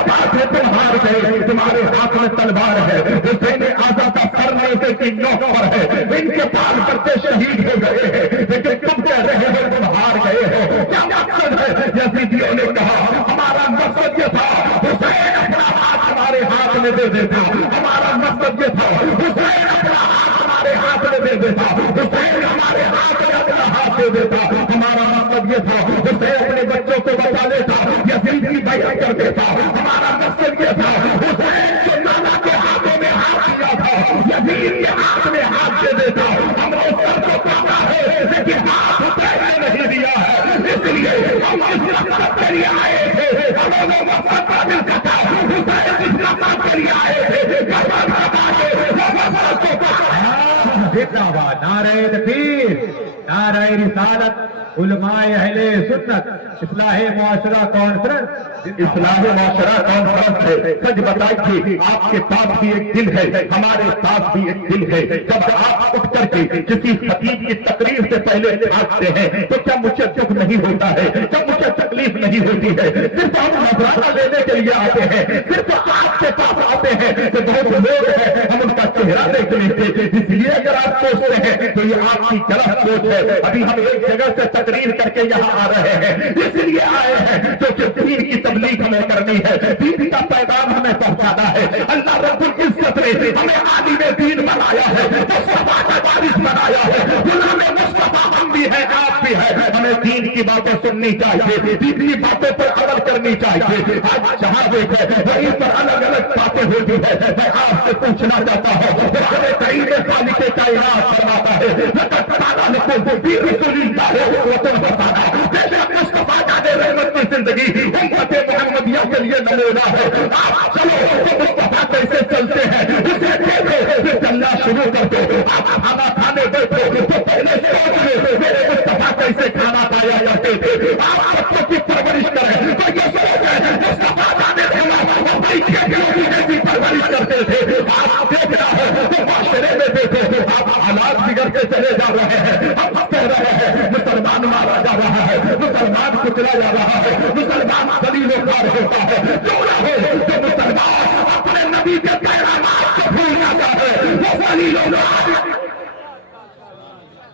से तुम हार गए, तुम्हारे हाथ में तलवार है, हुसैन आज़ा का सर नेज़े की नोक पर है, इनके पास बच्चे शहीद हो गए हैं, लेकिन तुम कह रहे हो तुम हार गए हो। क्या मकसद है? यजीदियों ने कहा हमारा मकसद ये था हुसैन अपना हाथ हमारे हाथ में दे देता, हमारा मकसद ये था हुसैन अपना हाथ हमारे हाथ में दे देता, हुसैन हमारे हाथ में अपना हाथ दे देता, हमारा मकसद ये था हुसैन अपने बच्चों को बचा लेता, यजीद की बैठक कर देता, हमारा मकसद ये था हुसैन जो नाना के हाथों में हाथ दिया था यजीद के हाथ में हाथ दे देता। हमने सर को काटा है लेकिन हाथ हुसैन ने नहीं दिया है, इसलिए हम इस मकसद के लिए आए थे, हमें वो मकसद काबिल का था, हुसैन इस मकसद के लिए आए थे, करबला के वो मकसद को काटा। जिंदाबाद नारे तकबीर, नारे रिसालत, उलमाए अहले सुन्नत, इस्लाहे मुआशरा कॉन्फ्रेंस, इस्लाहे मुआशरा कॉन्फ्रेंस है। सच बताइए आपके पास भी एक दिल है, हमारे पास भी एक दिल है। जब आप उठ करके किसी खतीब की तकरीर से पहले भागते हैं तो क्या मुझे दुख नहीं होता है, क्या मुझे तकलीफ नहीं होती है? सिर्फ हम नजराना लेने के लिए आते हैं, सिर्फ आपके पास आते हैं कि बहुत लोग हैं हम उनका चेहरा देख लेते, इसलिए अगर आप सोचते हैं तो ये आपकी गलत सोच है। अभी हम एक जगह से तकरीर करके यहाँ आ रहे हैं, इसलिए आए हैं क्योंकि दीन की तबलीग हमें करनी है, दीन का पैगाम हमें पहुंचाना है। अल्लाह रब्बुल इज्जत ने हमें आलिम दीन बनाया है, मुस्तफा का वारिस बनाया है, गुलाम मुस्तफा हम भी हैं आप भी हैं। हमें दीन की बातें सुननी चाहिए, दीन की बातों पर अमल करनी चाहिए। आज जहाँ देखे वहीं पर अलग अलग बातें होती है। मैं आपसे पूछना चाहता हूँ, हमारे करीब खालिक कायनात फरमाता है मुस्तफा का रहमत की जिंदगी उम्मत मुहम्मदिया के लिए नमूना है। आप चलो मुस्तफा कैसे चलते हैं उसे देखो, चलना शुरू कर दो। आप खाना खाने बैठो तो पहले सोच लो मेरे मुस्तफा कैसे खाना खाया करते थे। आप बच्चों की परवरिश करें तो ये सोच मुस्तफा का कैसी परवरिश करते थे। आप देखना है तो माशरे में देखो आप हालात बिगड़ते चले जा रहे हैं। हम कह रहे हैं मुसलमान मारा जा रहा है, मुसलमान कुचला जा रहा है, मुसलमान दलीलों का होता है। जो रहे जो मुसलमान अपने नबी के पैगामात को भूल जाता है वो दलीलों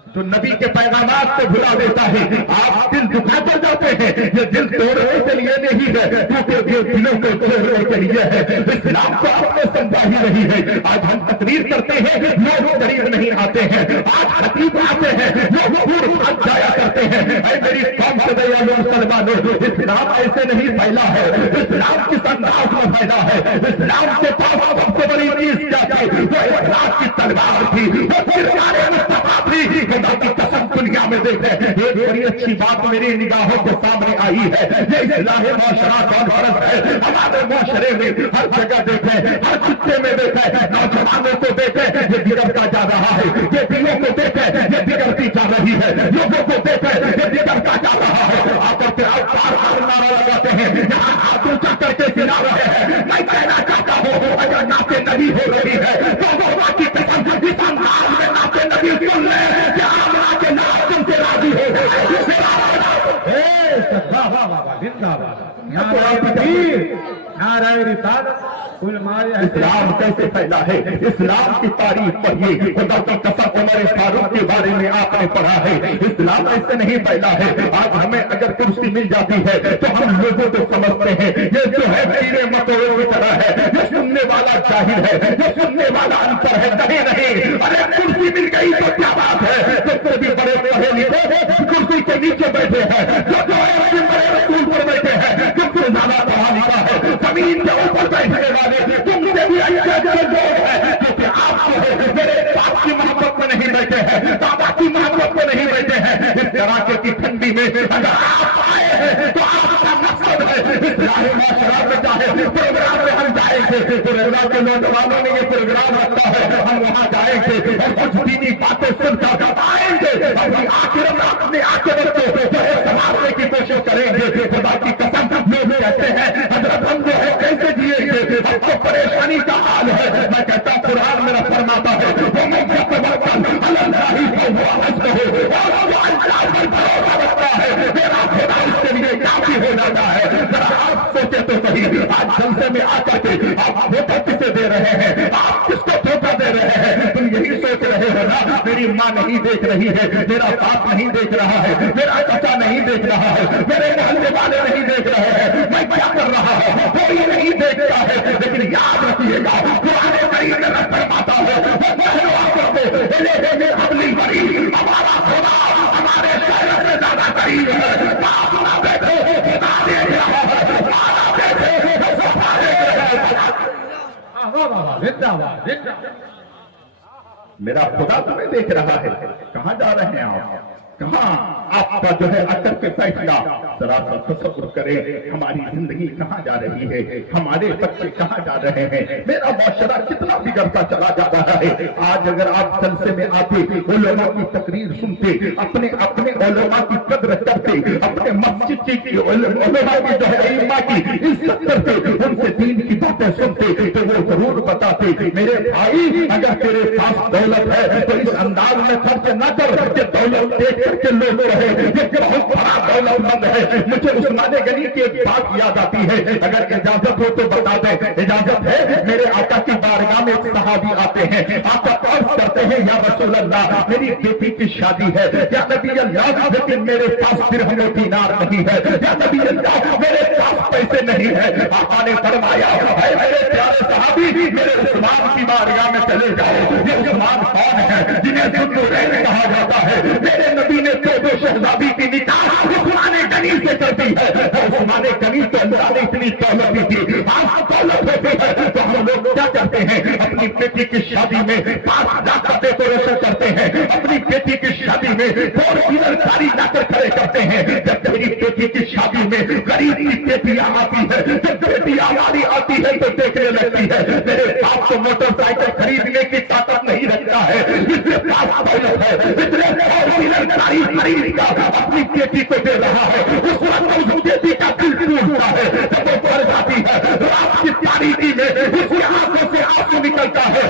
तो नबी के पैगामात को भुला देता है। आप दिल दुखाते जाते हैं, ये दिल तोड़ने के लिए नहीं है, क्योंकि ये दिलों को तोड़ने के लिए है। इस्लाम को आपने समझा ही नहीं है। आज हम तकरीर करते हैं लोग करीब नहीं आते हैं, आज खतीब आते हैं लोग दूर भाग जाया करते हैं। ऐ मेरी कौम से दयालु मुसलमानों, इस्लाम ऐसे नहीं फैला है, इस्लाम किस अंदाज में फैला है। इस्लाम के पास सबसे बड़ी चीज क्या थी? वो इस्लाम की तलवार थी, वो किरदार मुस्तफा थी। की कसम दुनिया में देखे एक बड़ी अच्छी बात मेरी निगाहों के सामने आई है। ये इस्लाहे मुआशरा कॉन्फ्रेंस है। हमारे मुआशरे में हर जगह देखे, हर खित्ते में देखे, नौजवानों को देखे ये बिगड़ता जा रहा है, ये दिलों को देखे ये बिगड़ती जा रही है, लोगों को देखे ये बिगड़ता जा रहा है। आप बार नारा लगाते हैं, यहाँ हाथ ऊंचा करके गिरा रहे हैं। मैं कहना चाहता हूँ अगर नाते नबी हो रही है तो वो की कसम इस अंदाज में नाते नबी सुन ले के नाम तुमसे राजी हो नारायण इस्लाम कैसे फैला है? इस्लाम की तारीफ पढ़िए, खुदा की कसम उमर फारूक के बारे में आपने पढ़ा है। इस्लाम ऐसे नहीं फैला है। आज हमें अगर कुर्सी मिल जाती है तो हम लोगों को समझते हैं ये जो है कीड़े मकोड़ों की तरह है, ये सुनने वाला जाहिर है, ये सुनने वाला अंतर है। नहीं अरे कुर्सी मिल गई तो क्या बात है, सबसे भी बड़े पढ़े लिखे कुर्सी के नीचे बैठे हैं, जो बड़े स्कूल पर बैठे हैं, सबसे ज्यादा पढ़ा लिखा है, जमीन के ऊपर बैठने वाले तुमसे भी अच्छे लोग हैं, क्योंकि आप मेरे बाप की मोहब्बत में नहीं बैठे हैं, दादा की मोहब्बत में नहीं बैठे हैं। इस तरह की ठंडी में अगर आप आए हैं तो आपका मकसद है इस्लामी मुआशरा में चाहे प्रोग्राम में हम जाएंगे, प्रोग्राम के नौजवानों ने ये प्रोग्राम रखा है, हम वहाँ जाएंगे और कुछ दीनी बातें सुनकर आएंगे और आखिर में अपने आखिरत को संभालने की कोशिश करेंगे। खुदा की कसम लोग कहते हैं हजरत हम जो है कैसे जिएंगे, हमको परेशानी का हाल है। मैं कहता हूँ कुरान मेरा फरमाता है वो मुझसे बर्तन अल्लाह ही है मेरा खुदा उसके लिए काफी हो जाता है। जरा आप सोचे तो सही आज जलसे में आकर के आप धोखा किसे दे रहे हैं, आप किसको धोखा दे रहे हैं? तुम यही सोच रहे हो ना, मेरी माँ नहीं देख रही है, मेरा बाप नहीं देख रहा है, मेरा चाचा नहीं देख रहा है, मेरे मोहल्ले वाले नहीं देख रहे हैं, मैं क्या कर रहा हूँ कोई नहीं देखता है। लेकिन याद रखिएगा, पुराने करीब में फरमाता है अगली बड़ी हमारा खुदा हमारे शहर से ज्यादा करीब है। बाप ना बैठे खुदा देख रहा है, माना बैठे सफा देख रहा है। मेरा खुदा तुम्हें देख रहा है। कहाँ जा रहे हैं आप? कहाँ आपका जो है अटक के बैठना, जरा सा तसव्वुर करें हमारी जिंदगी कहाँ जा रही है, हमारे बच्चे कहाँ जा रहे हैं, मेरा माशरा कितना बिगड़ता चला जा रहा है। आज अगर आप जलसे में आते, उलमा की तकरीर सुनते, अपने अपने उलमा की कदर करते, अपने मस्जिद की उलमा की जो है इल्मा की इज्जत करते, उनसे दीन की बातें सुनते, तो वो जरूर बताते मेरे भाई अगर तेरे पास दौलत है तो इस अंदाज में खर्च न कर कि दौलत देख करके लोग रहे, ये बहुत बड़ा दौलतमंद है। मुझे उस्मान गनी की एक बात याद आती है, अगर इजाजत हो तो बता दें। इजाजत है? मेरे आका की बारगाह में एक सहाबी आते हैं, आका अर्ज करते हैं या रसूल अल्लाह मेरी बेटी की शादी है, या नबी अल्लाह लेकिन मेरे पास दिरहम और दीनार नहीं है, या नबी अल्लाह मेरे पास पैसे नहीं है। आका ने फरमाया है मेरे प्यारे सहाबी मेरे उस्मान की बारगाह में चले जाओ। ये उस्मान कौन है जिन्हें ज़ुन्नुरैन कहा जाता है? मेरे नबी ने दो शहजादी की निकाह उस्मान गनी से कर दी है। उस्मान गनी के अल्लाह ने इतनी दौलत दी थी, आज दौलत होती है तो हम लोग क्या करते हैं? अपनी बेटी की शादी में 5,000 का डेकोरेशन करते हैं, अपनी बेटी की शादी में 4 व्हीलर गाड़ी लाकर खड़े करते हैं। जब मेरी बेटी की शादी में गरीब की बेटियां आती है, जब बेटियां हमारी आती है तो देखने लगती है मेरे बाप को मोटरसाइकिल खरीदने की ताकत नहीं रखता है, इसके पास दौलत है, इसलिए 4 व्हीलर गाड़ी खरीद कर अपनी बेटी को दे रहा है। उस वक्त उस बेटी का दिल टूटता है, जब वो मर जाती है रात की तारीकी में उसकी आंखों से आंसू निकलता है।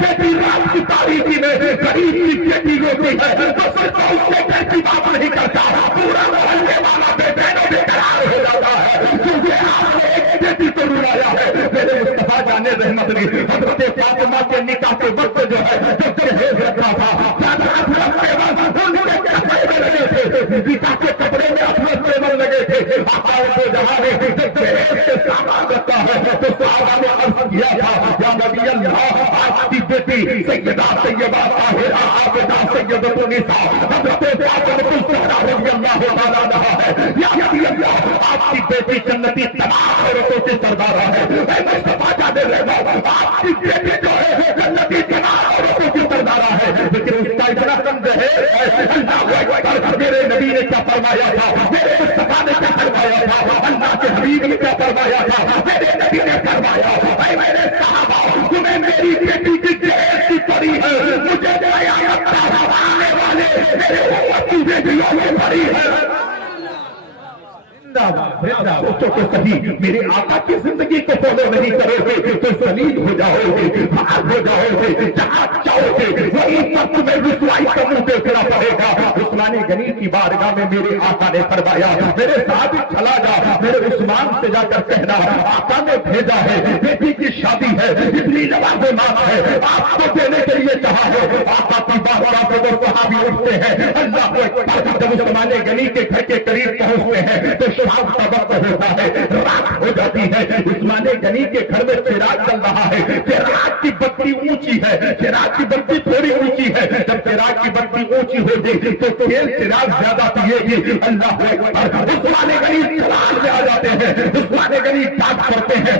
बेटी रात की तारीकी में गरीब की बेटी रोती है तो सिर्फ उसके बेटी बात नहीं करता, पूरा मोहल्ले वाला बेकरार हो जाता है क्योंकि आपने एक बेटी को रुलाया है। मेरे मुस्तफा जाने रहमत ने हज़रत फातिमा के निकाह के वक्त जो है जो दहेज रखा था, निकाह के कपड़े में अपने तेवर लगे थे, आकाओं को जहाँ दहेज से सामान रखता है तो साहबा ने अर्ज किया था या नबी अल्लाह आपकी बेटी सैयदा तैयबा ताहिरा आबिदा सैयदतुन निसा हज़रत फातिमा ज़हरा रज़ी अल्लाह ताला अन्हा है, या नबी अल्लाह आपकी बेटी जन्नती तमाम औरतों की सरदारा है। मैं मुस्तफा जाने रहमत आपकी बेटी जो है जन्नती तमाम औरतों की सरदारा है, लेकिन उसका इतना कम दहेज है। अल्लाह अकबर, मेरे नबी ने क्या फरमाया था, मेरे मुस्तफा ने क्या फरमाया था, अल्लाह के हबीब ने क्या फरमाया था, मेरे नबी ने फरमाया भाई मेरे सहाबा तुम्हें मेरी बेटी की दहेज की पड़ी है, मुझे कयामत का आने वाले मेरे उम्मत की बेटियों में पड़ी है। सोचो तो सही, मेरे आका की जिंदगी को फॉलो नहीं करोगे तो शहीद हो जाओगे, भाग हो जाओगे, जहाँ चाहोगे वहीं पर तुम्हें रुसवाई का मुंह देखना पड़ेगा। उस्मान गनी की बारगाह में मेरे आका ने फरमाया मेरे साथ चला जा, मेरे उस्मान से जाकर कहना आका ने भेजा है, बेटी की शादी है, इतनी नवाज़े मांग है, आपको देने के लिए कहा है। आका की बारगाह पर वो सहाबी उठते हैं, अल्लाह अकबर। जब उस्मान गनी के घर के करीब पहुंचते हैं तो शाम का वक्त होता है, रात हो जाती है। उस्मान गनी के घर में चिराग चल रहा है, चिराग की बत्ती ऊंची है, चिराग की बत्ती थोड़ी ऊंची है। जब चिराग की बत्ती ऊंची होगी तो तेल चिराग ज्यादा पिएगी। अल्लाह अकबर, उस्मान गनी चिराग में आ जाते हैं, उस्मान गनी बात करते हैं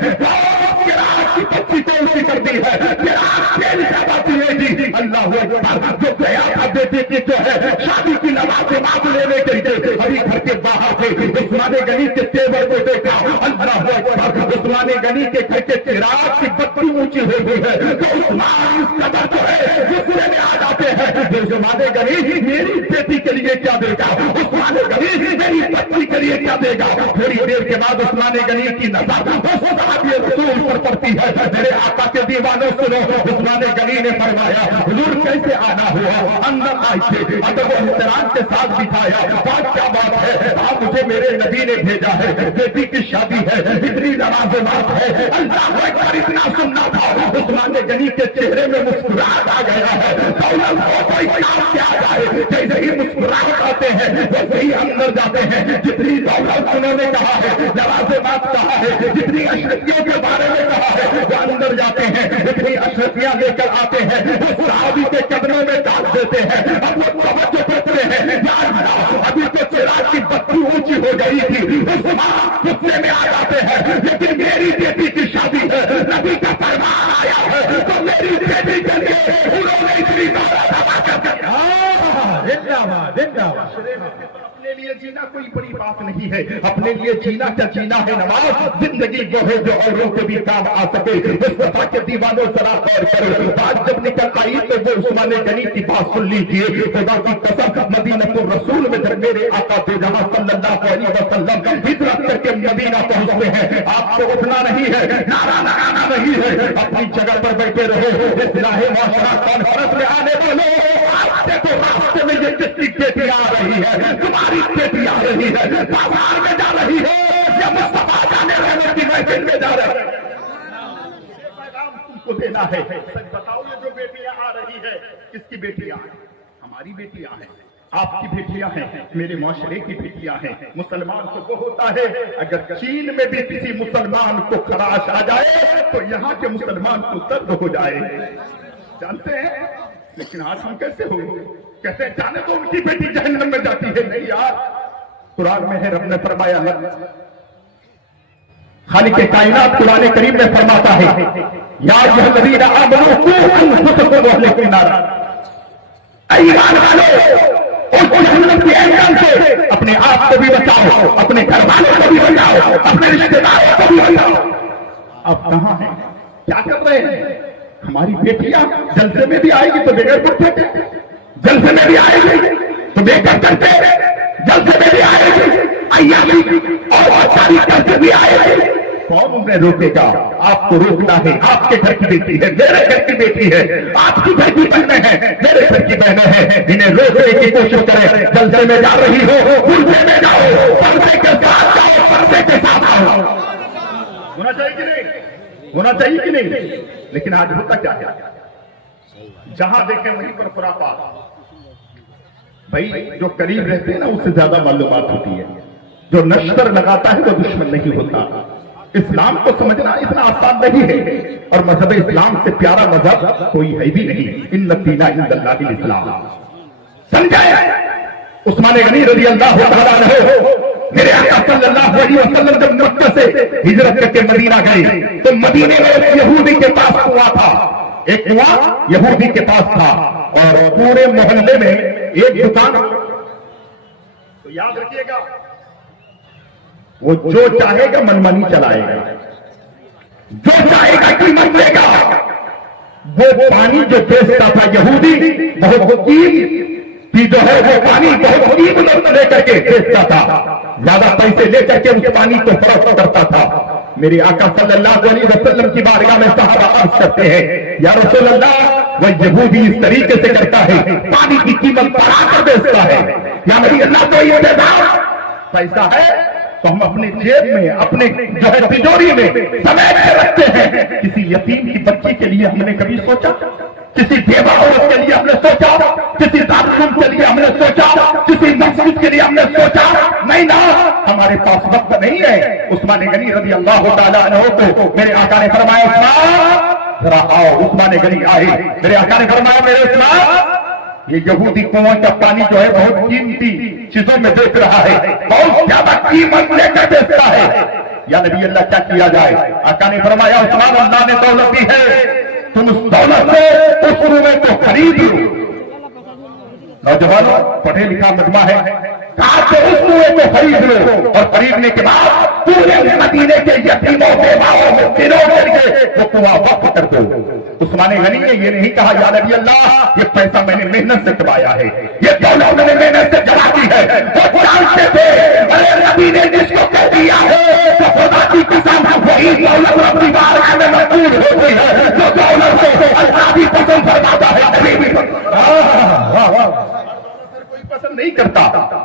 चिराग की बत्ती तो ऊंची करती है, चिराग तेल ज्यादा पिएगी। अल्लाह अकबर, जो गया था बेटे की जो है शादी की नमाज़ लेने के लिए अभी घर के बाहर थे, उस्मान गनी के तेवर को देखा, अल्लाह अकबर, उस्मान गनी के घर के चिराग की बत्ती ऊंची हो गई है तो उस्मान इस कदर जो है गुस्से में आ जाते हैं। उस्मान गनी मेरी बेटी के लिए क्या देगा, उस्मान गनी मेरी बच्ची के लिए क्या देगा। थोड़ी देर के बाद उस्मान गनी की नजर रसूल पर पड़ती होती है। मेरे आका के दीवानों सुनो, उस्मान गनी ने फरमाया हुजूर कैसे आना हुआ, अंदर आए थे, अदब और एहतराम के साथ बिठाया। बात क्या बात है, आप मुझे मेरे नबी ने भेजा है, बेटी की शादी है, इतनी नवाज़ है, अल्लाह अकबर इतना सुनना था। उस्मान गनी के चेहरे में मुस्कुराहट आ गया है। दौलत को कोई काम क्या जाए, जैसे ही मुस्कुराहट आते हैं वैसे ही अंदर जाते हैं। जितनी दौलत उन्होंने कहा है, नवाज़ कहा है, जितनी अशरफियों के बारे में कहा है वो अंदर जाते हैं, जितनी अशरफियां लेकर आते हैं वो सहाबी के कदमों में डाल देते हैं। अब वो तवज्जो करते हैं, या अल्लाह अभी तो चिराग की बत्ती ऊंची हो गई थी, गुस्से में आ जाते हैं, लेकिन मेरी बेटी की शादी है, नबी का फरमान आया है, तो मेरी बेटी के लिए उन्होंने इतनी दौलत जमा कर अपने लिए जीना कोई बड़ी बात नहीं है। अपने लिए जीना क्या जीना है नवाज, जिंदगी वो है जो औरों के भी काम आ सके। मुस्तफा के दीवानों जरा गौर करो, बात जब निकल आई तो वो उस्मान गनी की बात सुन लीजिए। खुदा की कसम, मदीनतुर रसूल में जब मेरे आका थे जहां सल्लल्लाहु अलैहि वसल्लम हिजरत करके मदीना पहुंचते हैं, आपको उठना नहीं है, नारा लगाना नहीं है, अपनी जगह पर बैठे रहो। इस्लाह मुआशरा कॉन्फ्रेंस में आने वालों, देखो रास्ते में ये किसकी बेटी आ रही है, तुम्हारी बेटी आ रही है, बाजार में जा रही है या मुस्तफा जाने रहने की महफिल में जा रही है, पैगाम तुमको देना है। सच बताओ, ये जो बेटियां आ रही है किसकी बेटियां हैं? हमारी बेटियां हैं, आपकी बेटियां हैं, मेरे मुआशरे की बेटियां हैं। मुसलमान को वो होता है, अगर चीन में भी किसी मुसलमान को खराश आ जाए तो यहाँ के मुसलमान को दर्द हो जाए, जानते हैं। लेकिन आज हम कैसे हो, कहते हैं जाने तो उनकी बेटी जहन्नम में जाती है। नहीं यार, कुरान में है, रब ने फरमाया, खालिक के कायनात कुरान करीम में फरमाता है, या अय्युहल्लज़ीना आमनू कू अनफुसकुम व अहलीकुम नारा, ईमान वालों उस जहन्नम की आग से अपने आप को भी बचाओ, अपने घर वालों को भी बचाओ, अपने रिश्तेदारों को भी बचाओ। अब कहां है, क्या कर रहे हैं? हमारी बेटियां जलसे में भी आएगी तो बगैर पर्दे के, जलसे में भी आएगी तो बेकर करते, जलसे में भी आएगी अय्यामी और सारी करते भी आएगी। कौन उन्हें रोकेगा? आपको रोकना है। आपके घर की बेटी है, मेरे घर की बेटी है, आपकी घर की बहनें हैं, मेरे घर की बहनें हैं, इन्हें रोकने की कोशिश करें। जलसे में जा रही हो, गुर्दे में जाओ, पर्दे के साथ जाओ, पर्दे के साथ आओ। होना चाहिए कि नहीं? होना चाहिए कि नहीं? लेकिन आज होता क्या है, जहां देखें वहीं पर खुराफात। भाई जो करीब रहते हैं ना उससे ज्यादा मालूमात होती है, जो नश्तर लगाता है वो दुश्मन नहीं होता। इस्लाम को समझना इतना आसान नहीं है, और मजहब इस्लाम से प्यारा मजहब कोई है भी नहीं। इन्ना दीना इंदल्लाहिल इस्लाम। समझाया उस्मान गनी रज़ी अल्लाह तआला अन्हु, मेरे आका सल्लल्लाहु अलैहि वसल्लम जब मक्का से हिजरत करके मदीना गए तो मदीने में एक यहूदी के पास कुआं था, एक कुआं यहूदी के पास था, और पूरे मोहल्ले में एक दुकान। तो याद रखिएगा, वो जो चाहेगा मनमानी चलाएगा, जो चाहेगा कीमत देगा। वो पानी जो बेचता था यहूदी, बहुत कीमती जो है वो पानी बहुत कीमत लेकर के बेचता था, ज्यादा पैसे लेकर के उस पानी को फरोख्त करता था। मेरे आका सल्लल्लाहु अलैहि वसल्लम की बारगाह में सहाबा अर्ज करते हैं, या रसूल अल्लाह, वह यहूदी इस तरीके से करता है, पानी की कीमत बढ़ाकर बेचता है। या मेरी अल्लाह को ये पैसा है तो हम अपने जेब में, अपने जो है तिजोरी में समेट के रखते हैं। किसी यतीम की बच्ची के लिए हमने कभी सोचा? किसी बेवा औरत के लिए हमने सोचा? किसी दारुल के लिए हमने सोचा? किसी मस्जिद के लिए हमने सोचा? नहीं ना, हमारे पास वक्त नहीं है। उस्मान गनी रज़ी अल्लाह तआला अन्हु को मेरे आका ने फरमाया, उस्मान जरा आओ। उस्मान गनी आए, मेरे आका ने फरमाया, मेरे उस्मान, ये यहूदी कुआं का पानी जो है बहुत कीमती चीजों में बेच रहा है, बहुत ज्यादा कीमत लेकर बेचता है। या नबी अल्लाह, क्या किया जाए? आका ने फरमाया, उस्मान, अल्लाह ने दौलत दी है, तुम उस दौलत से उस कुएं को खरीद लो। नौजवानों, पढ़े लिखा मजमा है, कहा कि उस कुएं को खरीद लो, और खरीदने के बाद पूरे मदीने के यतीमों, बेवाओं, मिस्कीनों के लिए वो कुआं वक्फ कर दो। उस्मान गनी ने ये नहीं कहा, या नबी अल्लाह, ये पैसा मैंने मेहनत से कमाया है, ये दौलत मैंने मेहनत से जमा की है। वो जानते थे, अरे नबी ने जिसको कह दिया है तो खुदा की कसम वही दौलत अपनी बारगाह में महफूज पसंद नहीं करता।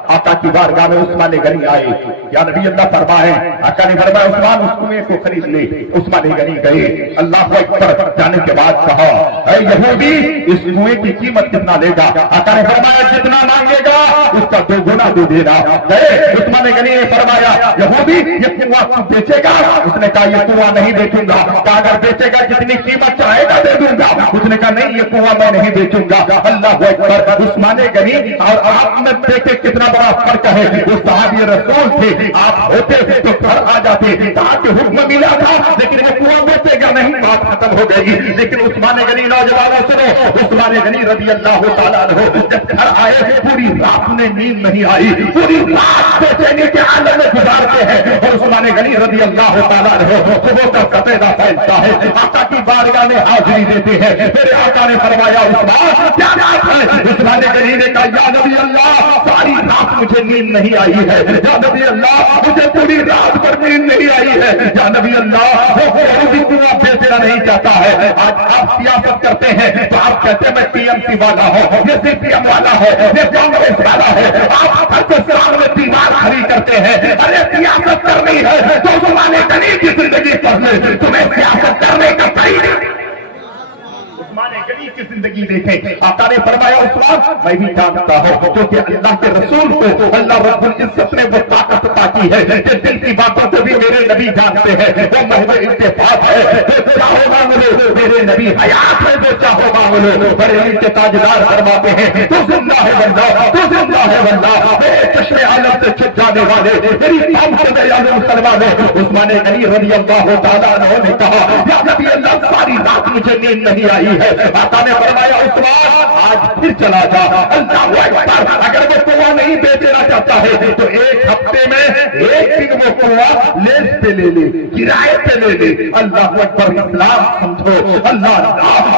आका की बारगाह में उस्मान गनी आए, या नबी अल्लाह फरमाए, आका ने फरमाया उस्मान उस कुएं को खरीद ले। उस्मान गनी गए, अल्लाह अकबर जाने के बाद कहा, ऐ यहूदी इस कुएं की कीमत कितना लेगा? आका ने फरमाया जितना मांगेगा उसका 2 गुना दे देना। गए, उस्मान गनी ने फरमाया यहूदी ये कुआं तू बेचेगा? उसने कहा ये कुआं नहीं बेचूंगा। कहा अगर बेचेगा जितनी कीमत चाहेगा दे दूंगा। उसने कहा नहीं ये कुआं मैं नहीं बेचूंगा। अल्लाह अकबर, उस्मान गनी और आप में देखे कितना बड़ा फर्क है। वो सहाबी रसूल थे, आप होते तो घर आ जाते, कहा कि हुक्म मिला था लेकिन वो कुआं बेचेगा नहीं, बात खत्म हो गई। लेकिन उस्मान गनी, नौजवानों सुनो, उस्मान गनी रज़ी अल्लाह तआला अन्हु जब घर आए पूरी रात में नींद नहीं आई, पूरी रात बेचैनी के आलम में गुजारते हैं। और उस्मान गनी रज़ी अल्लाह तआला अन्हु सुबह का सफेदा फैलता है, आका की बारगाह में हाजिरी देते हैं। मेरे आका ने फरमाया उस्मान क्या बात है? उस्मान गनी ने कहा या नबी अल्लाह सारी रात मुझे नींद नहीं आई है, या नबी अल्लाह मुझे पूरी रात भर नींद नहीं आई है, या नबी अल्लाह वो भी कुआं बेचना नहीं चाहता है। आज आप सियासत करते हैं तो आप कहते हैं मैं टीएमसी वाला हूं, ये सीपीएम वाला है, ये कांग्रेस वाला है। आप हर के सामने दीवार खड़ी करते हैं। अरे सियासत करनी है तो उस्मान गनी की जिंदगी पढ़ ले, तुम्हें सियासत करने का सही नहीं। उस्मान गनी की जिंदगी देखें, आका ने फरमाया उस्मान मैं भी जानता हूं क्योंकि अल्लाह के रसूल को अल्लाह रब्बुल इज्जत ने वो ताकत अता की है कि दिल की बातों को भी मेरे नबी जानते हैं। वो महज इत्तेफाक है, वो चाहो मांग लो मेरे नबी हयात है, वो चाहो मांग लो। बड़े इनके ताजदार फरमाते हैं तू जिंदा है बंदा, तू जिंदा है बंदा, चश्मे आलम से छुप जाने वाले मेरी कौम के दयालु मुसलमानों। उस्मान गनी रज़ी अल्लाह तआला अन्हु ने कहा या नबी अल्लाह सारी रात मुझे नींद नहीं आई है। आका ने फरमाया उस्मान आज फिर चला जा। अल्लाहू अकबर, अगर वो कुआं नहीं बेचना चाहता है तो एक हफ्ते में एक दिन वो कुआं लीज पे ले ले, किराए पे ले ले। अल्लाहू अकबर, इस्लाम समझो। अल्लाह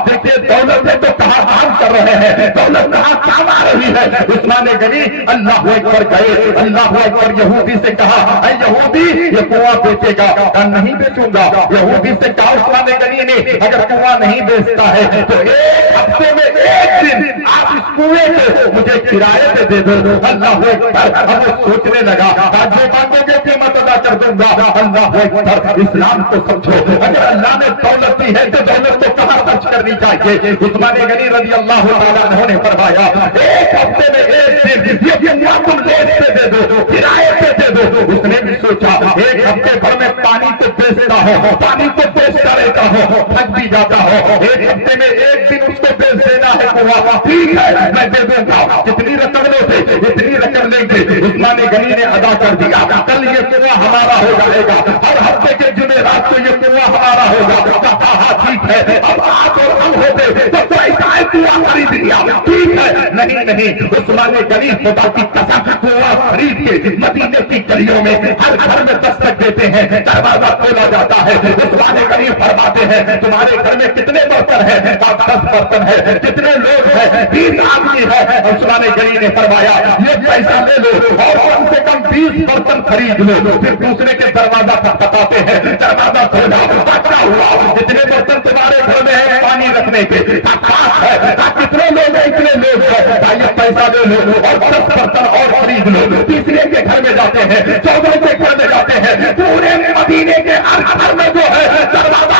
देखिए दौलत है तो कहां काम कर रहे हैं, दौलत कहां काम आ रही है। उस्मान गनी अल्लाहू अकबर गए, अल्लाहू अकबर यहूदी से कहा ऐ यहूदी ये कुआं बेचेगा? नहीं बेचूंगा। यहूदी से कहा उस्मान गनी ने अगर कुआं नहीं बेचता है तो एक हफ्ते में एक दिन आप इस कुएं को मुझे किराए पे दे दो। अल्लाह अकबर, अब सोचने लगा जो मांगोगे कीमत अदा कर दूंगा। अल्लाह अकबर, इस्लाम को समझो। अगर अल्लाह ने दौलत दी है तो दौलत को कहां खर्च करनी चाहिए। उस्मान गनी रज़ी अल्लाह तआला अन्हु ने फरमाया एक हफ्ते में एक दिन ये कुआं तुम लीज पे दे दो, किराए पे दे दो। उसने भी सोचा एक हफ्ते भर में पानी तो बेचता हो, पानी तो बेचता रहता हो, थक भी जाता हो, एक हफ्ते में एक दिन उसको बेच देना है कुआं, ठीक है मैं दे दूंगा। जितनी रकम लोगे जितनी रकम लेंगे। उस्मान गनी ने अदा कर दिया, कल ये कुआं हमारा हो जाएगा, हर हफ्ते के जुमेरात को ये कुआं हमारा होगा। कहा ठीक है, अब आप और हम होते तो पैसा कुआं खरीद लिया, ठीक है। नहीं उस्मान गनी खुदा की कसम कुआं खरीद के मदीने की गलियों में हर घर में दस्तक देते हैं, दरवाजा खोला जाता है। उस्मान गनी फरमाते हैं तुम्हारे घर में कितने बर्तन है? 10 बर्तन है। कितने लोग हैं? 20 आदमी है। उस्मान गनी ने फरमाया ये पैसा ले लो और कम से कम 20 बर्तन खरीद लो। फिर दूसरे के दरवाजा तक बताते हैं, दरवाजा खोला, पकड़ा हुआ जितने बर्तन तुम्हारे घर में है पानी रखने के खास है, कितने लोग हैं? इतने लोग हैं, भाई पैसा ले लो और 10 बर्तन और खरीद लो। तीसरे के घर में जाते हैं, 14 के घर में जाते हैं, पूरे मदीने के हर घर में जो है दरवाजा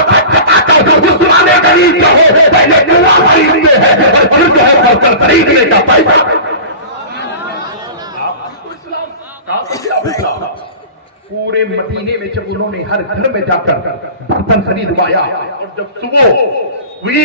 उस्मान गनी कहो पहले कुआं खरीदते हैं और फिर जो है बर्तन खरीदने का पैसा। पूरे मदीने में जब उन्होंने हर घर में जाकर बर्तन खरीदवाया और जब सुबह हुई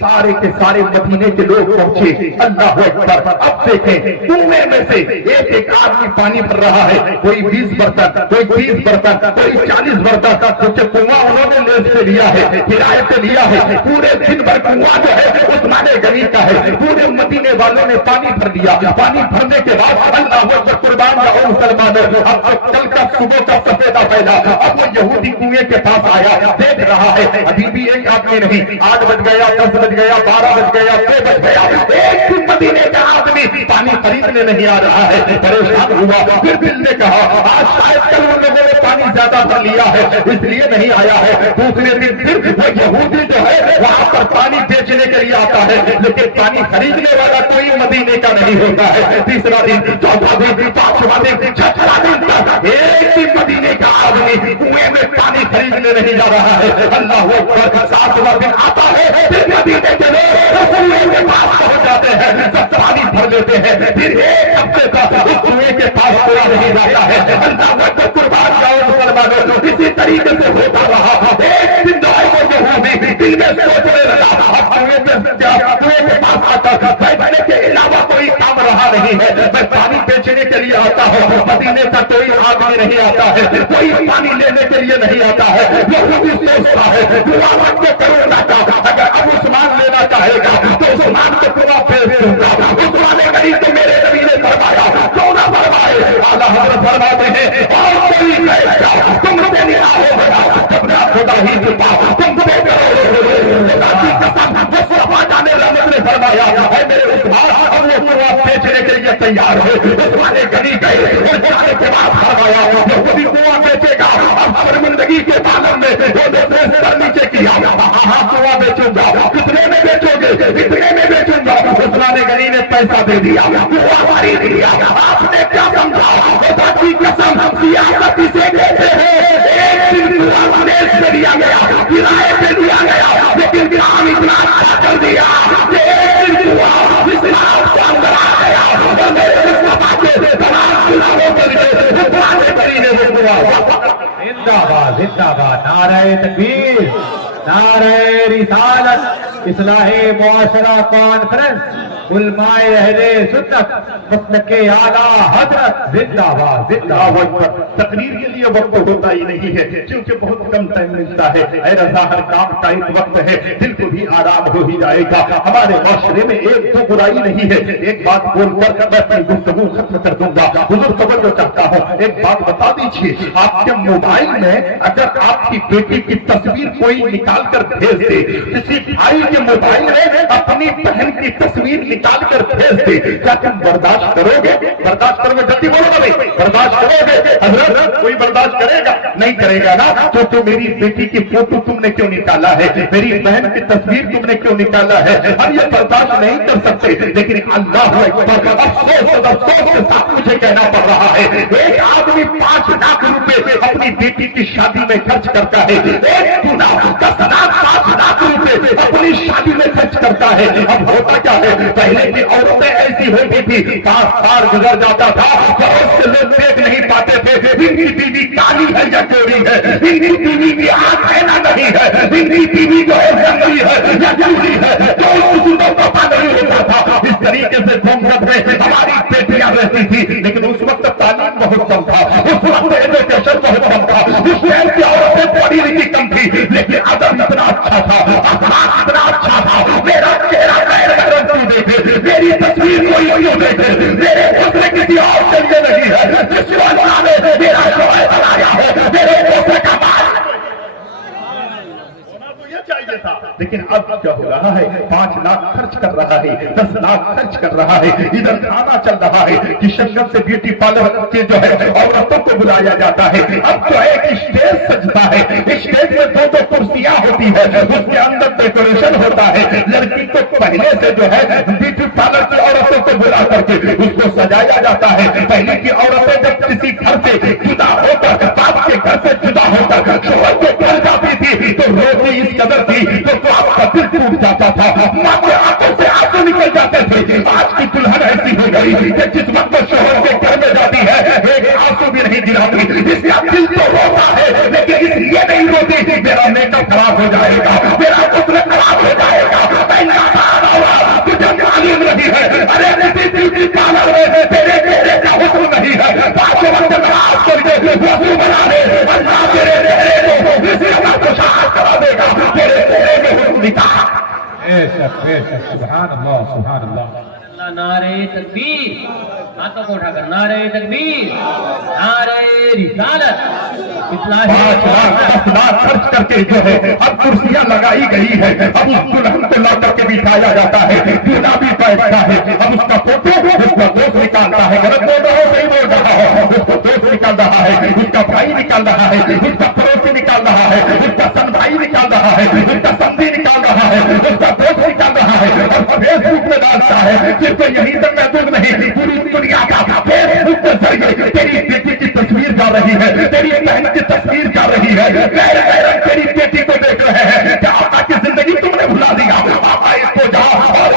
सारे के सारे मदीने के लोग पहुंचे। अल्लाह अकबर, अब देखें कुएं में से एक एक आदमी पानी भर रहा है, कोई 20 बर्तन, कोई 30 बर्तन, कोई 40 बर्तन। तो कुआं उन्होंने लीज पे लिया है, किराए पे लिया है। पूरे दिन भर कुआं जो है उस्मान गनी का है। पूरे मदीने वालों ने पानी भर दिया। पानी भरने के बाद अल्लाह अकबर, कुर्बान जाओ मुसलमानों, अब तो कल का सुबह का सफेदा फैला। अब वो यहूदी कुएं के पास आया, देख रहा है अभी भी एक आदमी नहीं, 8 बज गया, 10 बज गया, 12 बज गया, 6 बज गया, एक भी मदीने का आदमी पानी खरीदने नहीं आ रहा है। परेशान हुआ, फिर दिल ने कहा आज शायद कल उन लोगों ने पानी ज्यादा भर लिया है इसलिए नहीं आया है। दूसरे दिन फिर वो यहूदी जो है वहां पर पानी बेचने के लिए लिए आता है, लेकिन पानी खरीदने वाला कोई मदीने का नहीं होता है। तीसरा दिन, चौथा दिन, पांचवा दिन, छठवां दिन तक एक भी मदीने का आदमी कुएं में पानी खरीदने नहीं जा रहा है। अल्लाह अकबर। सातवां दिन आता है, फिर मदीने के लोग कुएं के पास पहुंच जाते हैं, सब पानी भर लेते हैं। फिर एक हफ्ते तक उस कुएं के पास कोई नहीं जाता है। अल्लाह को कुर्बान जाओ मुसलमानों, इसी तरीके से होता रहा। एक दिन दौड़ जो हुई, दिल में सोचने लगा, अब कुएं के पास आकर बैठने के अलावा कोई काम रहा नहीं है। मैं पानी बेचने के लिए आता हूँ, मदीने का कोई आदमी नहीं आता है, कोई पानी लेने के लिए नहीं आता है। वो भी सोचता है कुआं को करूंगा का, अगर अब उस्मान लेना चाहेगा तो उस्मान को कुआं भेज दूंगा। उस्मान ने कहीं तो मेरे नबी ने फरमाया, क्यों ना फरमाए। आला हज़रत फरमाते हैं और कोई कहेगा तुमसे निराश हो गया, अपना खुदा ही छुपा तुमसे खुदा की कसम। मुस्तफा जाने रब ने फरमाया है मेरे उस्मान अब वो कुआं बेचने के लिए तैयार है। उस्मान ने गनी गए और जाने के बाद फरमाया जो कभी कुआं बेचेगा अब शर्मिंदगी के बालम में वो दूसरे सर नीचे किया, हाँ कुआं बेचूंगा। कितने में बेचोगे? इतने में बेचूंगा। उस्मान गनी ने पैसा दे दिया, कुआं खरीद लिया। आपने क्या समझा? खुदा की कसम सियासत इसे कहते हैं। एक दिन कुआं देश से दिया गया, किराए पे दिया गया, लेकिन काम इतना अच्छा कर दिया कि एक दिन कुआं इस्लाम के अंदर आ गया। जिंदाबाद जिंदाबाद, नारे तकबीर, नारे रिसालत, इस्लाहे मुआशरा कॉन्फ्रेंस, उलमाए अहले सुन्नत मसलके आला हजरत, जिंदाबाद जिंदाबाद। तकरीर के लिए वक्त होता ही नहीं है, क्योंकि बहुत कम टाइम मिलता है। ऐ रज़ा हर काम का एक वक्त है, दिल को भी आराम हो ही जाएगा। हमारे माशरे में एक तो बुराई नहीं है। एक बात बोलकर मैं अपनी गुफ्तगू खत्म कर दूंगा। हुजूर तवज्जो चाहता हूँ, एक बात बता दीजिए, आपके मोबाइल में अगर आपकी बेटी की तस्वीर कोई निकाल कर भेज दे, किसी भाई के मोबाइल में अपनी बहन की तस्वीर निकाल कर भेज दे, क्या तुम बर्दाश्त करोगे? बर्दाश्त करोगे? जल्दी बोलो ना भाई, बर्दाश्त करोगे? हजरत कोई बर्दाश्त करेगा? नहीं करेगा ना। तो मेरी बेटी की फोटो तुमने क्यों निकाला है, मेरी बहन की तस्वीर तुमने क्यों निकाला है? हम ये बर्दाश्त नहीं कर सकते। लेकिन अल्लाह अकबर, अफसोस के साथ मुझे कहना पड़ रहा है, एक आदमी 5 लाख रुपए अपनी बेटी की शादी में खर्च करता है। एक गुना 10 लाख 5 लाख रुपए अपनी शादी में खर्च करता है। अब होता क्या है, पहले की औरतें ऐसी होती थी, 5 साल गुजर जाता था, बहुत से लोग देख नहीं पाते थे इनकी बीवी काली है या गोरी है, इनकी बीवी की आंख है ना नहीं है, इनकी बीवी जो है जंगली है या जंगली है, तो किसी को पता नहीं होता था। इस तरीके से घूमघट में हमारी बेटियां रहती थी। लेकिन उस वक्त तालीम बहुत कम था, उस वक्त एजुकेशन बहुत कम था, उस टाइम की औरतें पढ़ी लिखी कम थी, लेकिन अदब इतना अच्छा था, अखलाक इतना अच्छा था। मेरा चेहरा गैर क्यों देखे, मेरी तस्वीर कोई क्यों देखे, मेरे दूसरे किसी और के लिए नहीं है, जिस अल्लाह ने मेरा शोए बनाया है, मेरे दूसरे का बाल चाहिए था। लेकिन अब क्या हो रहा है, 5 लाख खर्च कर रहा है, 10 लाख खर्च कर रहा है, इधर खाना चल रहा है कि शंकर से ब्यूटी पार्लर के जो है औरतों को बुलाया जाता है। अब तो एक स्टेज सजता है, स्टेज में 2-2 कुर्सियां होती है, उसके अंदर डेकोरेशन होता है। लड़की को पहले से जो है ब्यूटी पार्लर की औरतों को बुला करके उसको सजाया जाता है। पहले की औरतें जब किसी घर से जुदा होकर, बाप के घर से जुदा होकर शोहर के घर जाती थी तो रोटी इस कदर थी तो आपका दिल टूट जाता था, माँ के आंखों से आंसू निकल जाते थे। आज की दुल्हन ऐसी हो गई कि जिस वक्त शोहर के घर में जाती है एक आंसू भी नहीं गिराती। इसका दिल तो रोता है, लेकिन इसलिए नहीं रोती कि मेरा मेकअप खराब हो जाएगा, मेरा हुस्न खराब हो जाएगा, तुझे मालूम नहीं है। अरे किसी ब्यूटी पार्लर में तेरे चेहरे का हुस्न नहीं है, 5 वक्त नमाज करके वजू बना ले, अल्लाह तेरे चेहरे को इसी का खुशहाल करा देगा, तेरे चेहरे में हुस्न निकाल। बेशक सुभान अल्लाह सुभान अल्लाह। नारे तकबीर, हाथों को उठाकर नारे तकबीर, नारे रिसालत। 5 लाख 10 लाख खर्च करके जो है अब कुर्सियां लगाई गई है। अब उस दुल्हन को ला करके बिठाया जाता है, दूल्हा भी बैठता है। अब उसका फोटो उसका दोस्त निकालता है, गलत बोल रहा हो सही बोल रहा हो, उसको दोस्त निकाल रहा है, उसका भाई निकाल रहा है, उसका पड़ोसी निकाल रहा है, उसका सन भाई निकाल रहा है, उसका समधी निकाल रहा है, उसका दोस्त निकाल रहा है। सिर्फ यहीं तक महदूद नहीं, पूरी दुनिया का फेसबुक के जरिए तेरी बेटी की तस्वीर जा रही है, तेरी बहन की तस्वीर जा रही है, तेरी बेटी को देख रहे हैं। क्या आका की जिंदगी तुमने भुला दिया? आका इसको जाओ और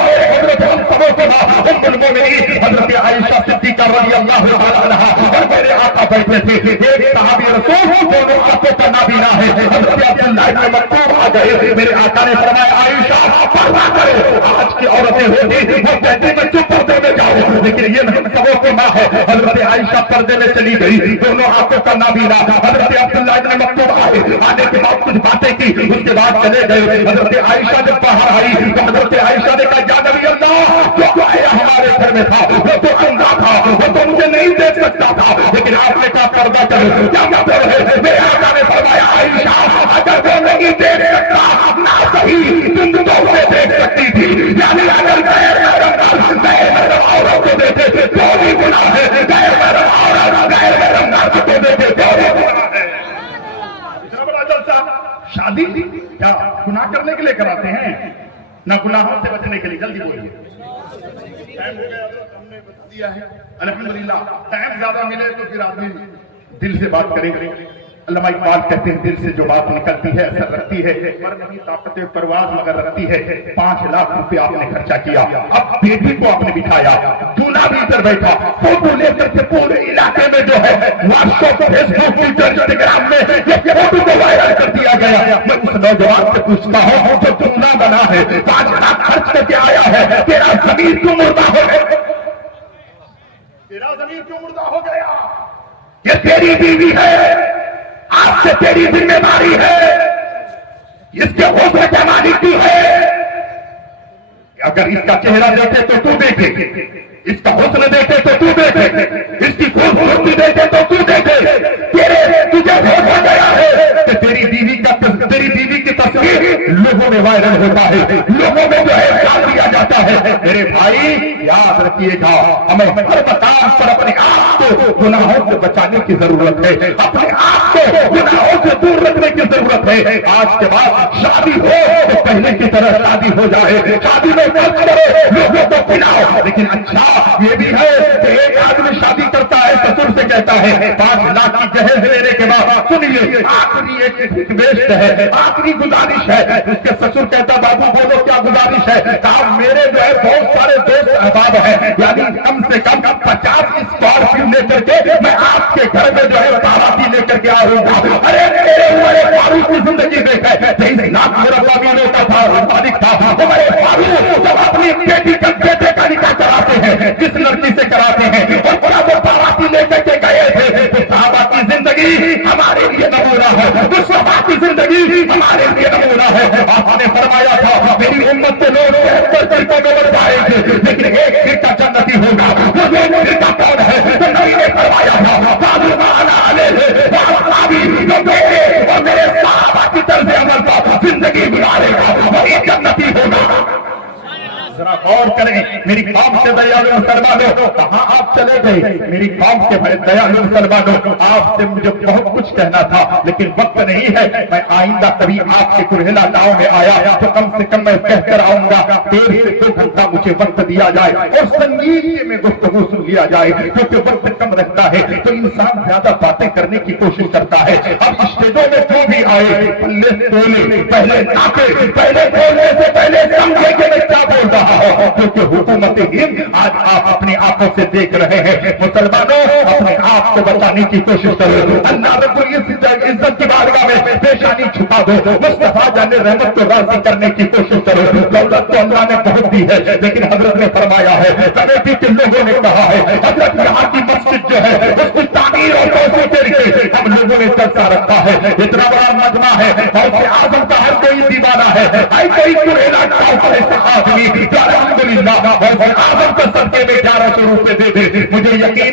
हजरत आयशा सिद्दीका रज़ियल्लाहु ताला अन्हा और मेरे आका बैठे थे। एक सहाबी रसूल दोनों आंखों का नाबीना है, हजरत अब्दुल्लाह इब्न मक्तूम आ गए। मेरे आका ने फरमाया आयशा परवाह करो, आज की औरतें होती वो कहती मैं चुप पर्दे में जाऊं, लेकिन ये नहीं सबों की माँ है। हजरत आयशा पर्दे में चली गई, दोनों आंखों का नाबीना। हजरत अब्दुल्लाह इब्न मक्तूम आए, आने के बाद कुछ बातें की, उसके बाद चले गए। हजरत आयशा जब बाहर आई तो हजरत आयशा ने कहा या नबी अल्लाह, जो आया हमारे घर में था वो तो अंधा था, वो तो मुझे नहीं देख सकता था, लेकिन आपने कहा पर्दा करो। क्या मतलब है? मेरे आका ने फरमाया आयशा अगर वो नहीं देख सकता ना सही तुम तो उसे देख सकती थी, यानी अगर गैर औरत को देखे तो भी गुनाह है, गैर औरत गैर को देखे तो भी गुनाह है। इतना बड़ा जलसा, शादी क्या गुनाह करने के लिए कराते हैं ना गुनाहों से बचने के लिए? जल्दी बोलिए। टाइम हो गया, हमने बता दिया है अल्हम्दुलिल्लाह। टाइम ज्यादा मिले तो फिर आदमी दिल से बात करेंगे। अल्लामा इकबाल कहते हैं दिल से जो बात निकलती है असर रखती है, पर नहीं ताकत परवाज मगर रखती है। 5 लाख रुपए आपने खर्चा किया, अब बेटी को आपने बिठाया, दूल्हा भी इधर बैठा, फोटो लेकर के पूरे इलाके में जो है व्हाट्सएप फेसबुक ट्विटर इंस्टाग्राम में ये फोटो को वायरल कर दिया गया। मैं उस नौजवान से पूछता हूँ जो दूल्हा बना है, 5 लाख खर्च करके आया है, तेरा जमीन क्यों मुर्दा हो गया? तेरा जमीन क्यों मुर्दा हो गया? ये तेरी बीवी है, आपसे तेरी जिम्मेदारी है, इसके हुस्न जमानी की है। अगर इसका चेहरा देखे तो तू देखे, इसका हुस्न देखे तो तू देखे, इसकी खूबसूरती देखे तो तू देखे। तेरे तुझे होश हो गया है कि तेरी बीवी की तस्वीर लोगों में वायरल होता है, लोगों में जो है डाल दिया जाता है। मेरे भाई याद रखिएगा, हमें हर मकाम पर अपने आप को गुनाहों से बचाने की जरूरत है, अपने आप को गुनाहों से दूर रखने की जरूरत है। आज के बाद शादी हो तो पहले की तरह शादी हो जाए, शादी में खर्च करो, लोगों को खिलाओ। लेकिन अच्छा ये भी है कि एक आदमी शादी करता है, ससुर से कहता है 5 लाख की जहेज लेने के बाद सुनिए आखिरी एक रिक्वेस्ट है, आखिरी गुजारिश है। उसके ससुर कहता बाबू बोलो क्या गुजारिश है? कहा मेरे जो है बहुत सारे दोस्त अहबाब हैं, यानी कम से कम 50 स्कॉर्पियो लेकर के मैं आपके घर में जो है बाराती लेकर के आऊंगा। अरे मेरे हुए फारूक की जिंदगी देखे 23 लाख मेरा काबिलों का था, मालिक था। हमारे फारूक जब अपनी बेटी का बेटे का निकाह कराते हैं, किस लड़की से कराते हैं, और पूरा वो बाराती लेकर के गए थे। तो साहबा की जिंदगी हमारे लिए नमूना है, तो सहाबा की जिंदगी हमारे लिए नमूना है। आपने फरमाया था मेरी उम्मत के लोग 73 तरीकों में बढ़ जाएंगे, लेकिन एक फिरका जन्नती होगा। वो एक फिरका कौन है? तो नबी ने फरमाया था कादुमाना अलैहि वासहाबी, जो मेरे और मेरे सहाबा की तरफ अमल का जिंदगी गुजारेगा वही जन्नती होगा। जरा गौर करें, मेरी कौम के दयालु मुसलमानों, कहाँ आप चले गए? मेरी कौम के दयालु मुसलमानों, आपसे मुझे बहुत कुछ कहना था, लेकिन वक्त नहीं है। मैं आइंदा कभी आपके कुरहेला गांव में आया तो कम से कम मैं कहकर आऊंगा 1.5 से 2 घंटा मुझे वक्त दिया जाए और संगीत में गुफ्तगू सुन लिया जाए, क्योंकि वक्त कम रहता है तो इंसान ज्यादा बातें करने की कोशिश करता है। अब स्टेजों में जो भी आए पल्ले तोले, पहले नापे, पहले बोलने से पहले समझे कि मैं क्या बोल रहा हूं, क्योंकि हुकूमत हिंद आज आप अपनी आंखों से देख रहे हैं। मुसलमानों अपने आप को बचाने की कोशिश करो, अल्लाह रब्बुल इज्जत की बारगाह में पेशानी छुपा दो, मुस्तफा जाने रहमत को राज़ी करने की कोशिश करो। दौलत तो अल्लाह ने बहुत दी है, लेकिन हजरत ने फरमाया है, कमेटी के लोगों ने कहा है हजरत यहाँ की मस्जिद जो है उसकी तामीर और तौसीर के लिए हम लोगों ने चर्चा रखा है। इतना बड़ा मजमा है, और आजम का हर कोई दीवाना है, हर कोई कुरेला आदमी अल्हम्दुलिल्लाह आजम के सदके में 1100 रुपए दे दे। मुझे यकीन